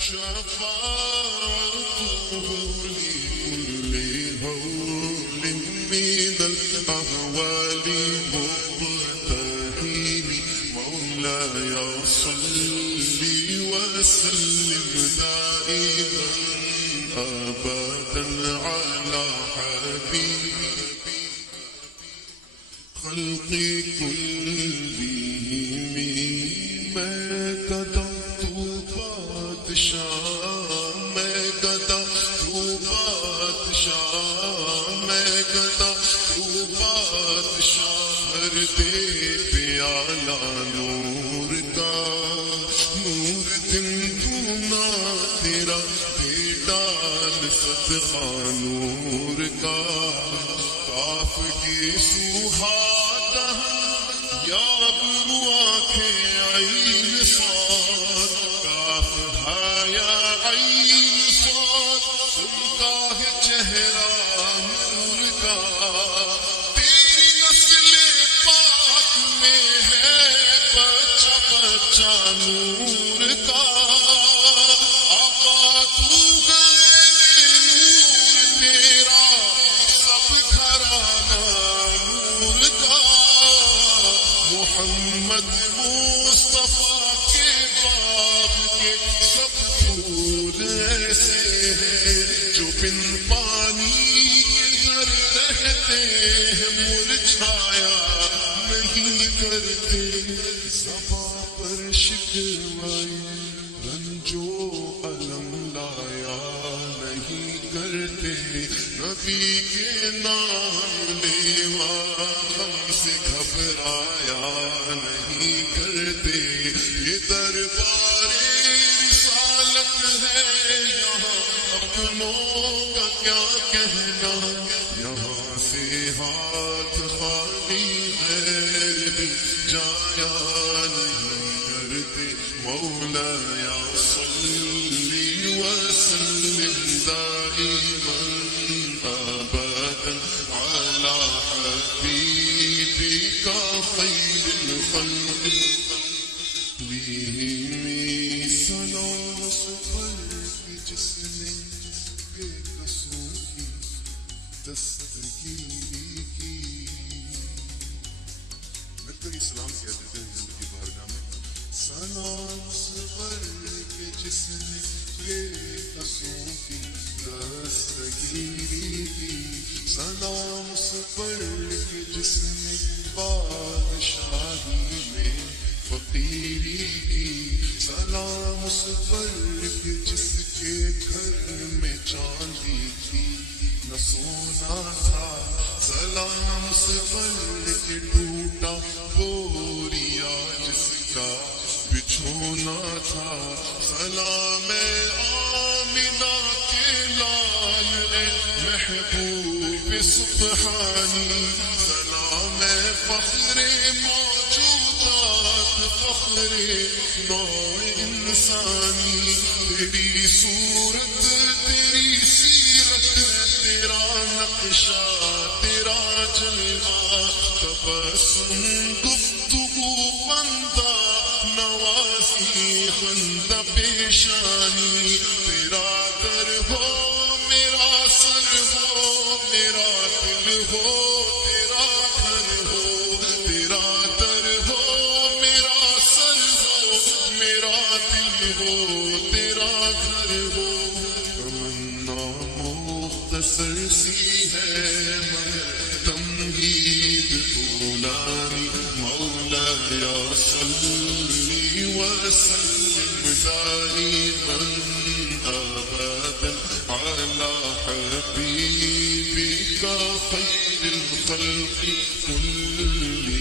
شفاعته لكل هول من الأهوال مبتهل مولاي صل وسلم دائما أبدا على حبيبك خلقي كلهم ما قدمت بادشاہ میں گدا تو بادشاہ میں گدا تو بادشاہ ہر دے پیالہ نور کا نور دن دونا تیرا بیڈال صدقہ نور کا کاف کی سوہاتا یا برو آنکھیں عین صاد کاف یا عین صاد سنتا ہے چہرہ نور کا تیری نسل پاک میں ہے بچہ بچہ نور کا آقا تو گئے نور میرا سب گھرانہ نور کا محمد مصطفیٰ کے باغ کے سب پھول ایسے ہیں جو بن پانی کے در رہتے ہیں مرجھایا نہیں کرتے زباں پر شکوائے رنجو علم لایا نہیں کرتے نبی کے نام لیوا ہم سے گھبرایا نہیں کرتے یہ دربار رسالت ہے یہاں اپنوں کا کیا کہنا یہاں سے ہاتھ خالی غیر بھی جایا نہیں کرتے مولایا صلی وسلم دائما ابدا على حبيبك خير الخلق لیمی سلام سفر کی جس نے بے قصوں کی دستگیری کی مل کر یہ سلام کہہ دیتے ہیں زندگی بارگاہ میں سلام سفر کے جس نے بے قصوں کی دستگیری کی سلام سفر کے جس نے بادشاہی میں فقیری کی سلام اس پر کہ جس کے گھر میں چاندی تھی نہ سونا تھا سلام اس پر کہ ٹوٹا بوریا جس کا بچھونا تھا سلام آمنہ کے لال محبوب سبحانی سلام فخر موجودات فخر نو انسانی تیری صورت تیری سیرت تیرا نقشہ تیرا جلوہ تبسم گفتگو بندہ نوازی خندہ پیشانی تیرا در ہو میرا سر ہو میرا دل ہو تیرا گھر ہو تیرا در ہو میرا سر ہو میرا دل ہو تیرا گھر ہو تمنا مختصر سی ہے مگر تمہید طولانی مولایا صلی وسلم دائما ابدا على حبيبك خير الخلق كلهم